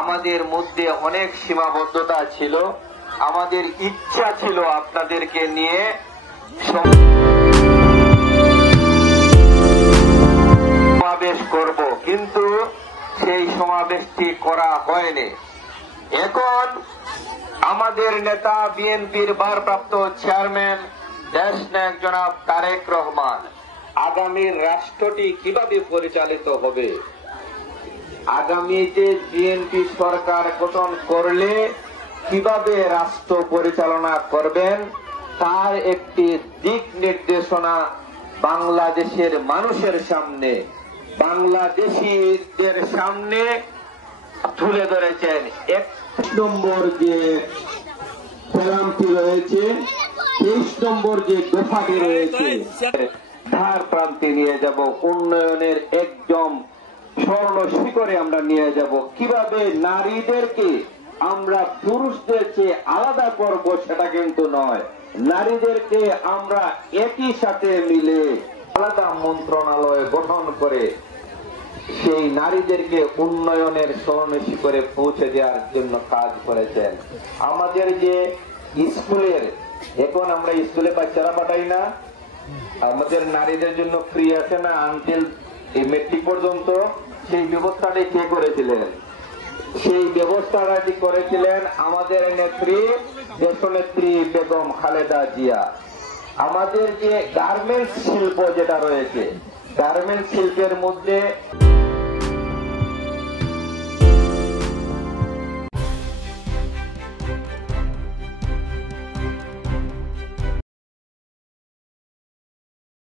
আমাদের মধ্যে অনেক সীমাবদ্ধতা ছিল, আমাদের ইচ্ছা ছিল আপনাদেরকে নিয়ে সমাবেশ করব, কিন্তু সেই সমাবেশটি করা হয়নি। এখন আমাদের নেতা বিএনপির ভারপ্রাপ্ত চেয়ারম্যান দেশনায়ক জনাব তারেক রহমান আগামীর রাষ্ট্রটি কিভাবে পরিচালিত হবে, আগামীতে বিএনপি সরকার গঠন করলে কিভাবে রাষ্ট্র পরিচালনা করবেন তার একটি দিক নির্দেশনা বাংলাদেশের মানুষের সামনে, বাংলাদেশীদের সামনে তুলে ধরেছেন। 1 নম্বর যে প্যারামটি রয়েছে, 23 নম্বর যে দফাটি রয়েছে, ধার প্রান্তে নিয়ে যাব, উন্নয়নের একদম স্বর্ণ শিখরে আমরা নিয়ে যাব। কিভাবে নারীদেরকে আমরা পুরুষদের চেয়ে আলাদা করব সেটা কিন্তু নয়, নারীদেরকে আমরা একই সাথে মিলে আলাদা মন্ত্রণালয় গঠন করে সেই নারীদেরকে উন্নয়নের স্বর্ণ শিখরে পৌঁছে দেওয়ার জন্য কাজ করেছেন। আমাদের যে স্কুলের, এখন আমরা স্কুলে বাচ্চারা পাঠাই না, আমাদের নারীদের জন্য ফ্রি আছে না আনটিল মেট্রিক পর্যন্ত, সেই ব্যবস্থাটি কে করেছিলেন? সেই ব্যবস্থাটি করেছিলেন আমাদের নেত্রী, দেশনেত্রী বেগম খালেদা জিয়া। আমাদের যে গার্মেন্টস শিল্প যেটা রয়েছে, গার্মেন্টস শিল্পের মধ্যে